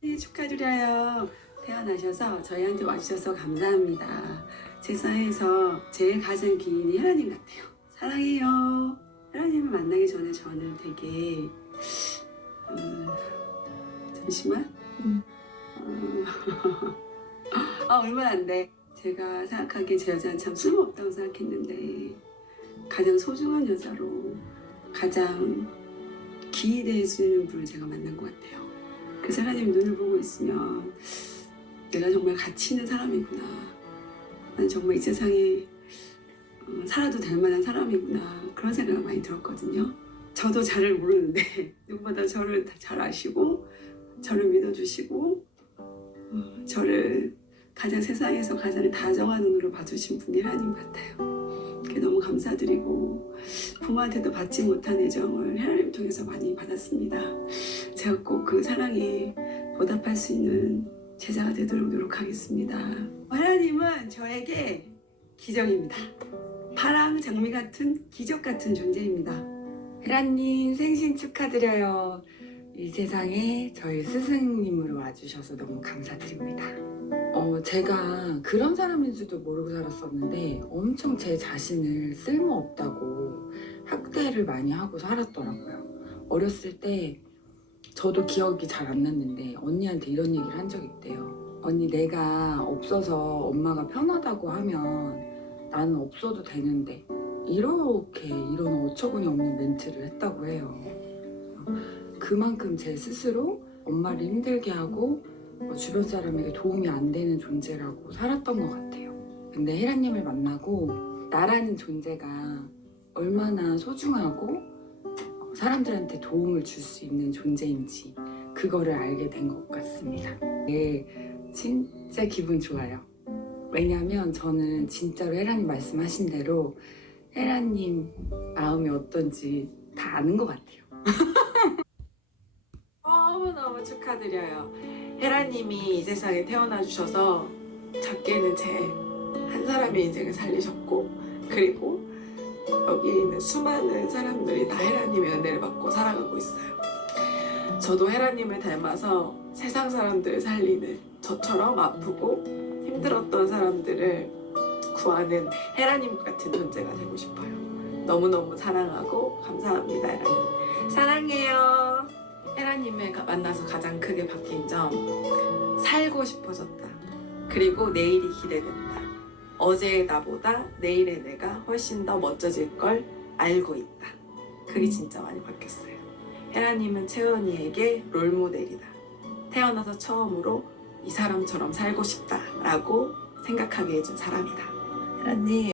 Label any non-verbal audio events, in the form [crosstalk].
네, 축하드려요. 태어나셔서 저희한테 와주셔서 감사합니다. 세상에서 제일 가장 기인이 하나님 같아요. 사랑해요. 하나님을 만나기 전에 저는 되게 음, 잠시만. 음. 어, [laughs] 아 얼마 안 돼. 제가 생각하기에 제 여자는 참 쓸모없다고 생각했는데 가장 소중한 여자로 가장 기대해주는 분을 제가 만난 것 같아요. 그래서 하나님 눈을 보고 있으면 내가 정말 가치 있는 사람이구나. 난 정말 이 세상에 어, 살아도 될 만한 사람이구나. 그런 생각이 많이 들었거든요. 저도 잘을 모르는데 [laughs] 누구보다 저를 다잘 아시고 저를 믿어주시고 어, 저를 가장 세상에서 가장 다정한 눈으로 봐주신 분이 하나님 같아요. 그게 너무 감사드리고 부모한테도 받지 못한 애정을 하나님 통해서 많이 받았습니다. 제가 꼭 그 사랑에 보답할 수 있는 제자가 되도록 노력하겠습니다. 하나님은 저에게 기적입니다. 파랑 장미 같은 기적 같은 존재입니다. 헤라님 생신 축하드려요. 이 세상에 저희 스승님으로 와주셔서 너무 감사드립니다. 어, 제가 그런 사람인 줄도 모르고 살았었는데 엄청 제 자신을 쓸모없다고 학대를 많이 하고 살았더라고요. 어렸을 때 저도 기억이 잘 안 났는데 언니한테 이런 얘기를 한 적이 있대요. 언니 내가 없어서 엄마가 편하다고 하면 나는 없어도 되는데 이렇게 이런 어처구니 없는 멘트를 했다고 해요. 그만큼 제 스스로 엄마를 힘들게 하고 어, 주변 사람에게 도움이 안 되는 존재라고 살았던 것 같아요. 근데 헤라님을 만나고 나라는 존재가 얼마나 소중하고 어, 사람들한테 도움을 줄 수 있는 존재인지 그거를 알게 된 것 같습니다. 네, 진짜 기분 좋아요. 왜냐면 저는 진짜로 헤라님 말씀하신 대로 헤라님 마음이 어떤지 다 아는 것 같아요. [laughs] 너무너무 축하드려요. 헤라님이 이 세상에 태어나 주셔서 작게는 제 한 사람의 인생을 살리셨고 그리고 여기 있는 수많은 사람들이 다 헤라님의 은혜를 받고 살아가고 있어요. 저도 헤라님을 닮아서 세상 사람들을 살리는 저처럼 아프고 힘들었던 사람들을 구하는 헤라님 같은 존재가 되고 싶어요. 너무너무 사랑하고 감사합니다, 헤라님. 사랑해요. 헤라님을 가- 만나서 가장 크게 바뀐 점 살고 싶어졌다. 그리고 내일이 기대된다. 어제의 나보다 내일의 내가 훨씬 더 멋져질 걸 알고 있다. 그게 진짜 많이 바뀌었어요. 헤라님은 채원이에게 롤모델이다. 태어나서 처음으로 이 사람처럼 살고 싶다라고 생각하게 해준 사람이다. 헤라님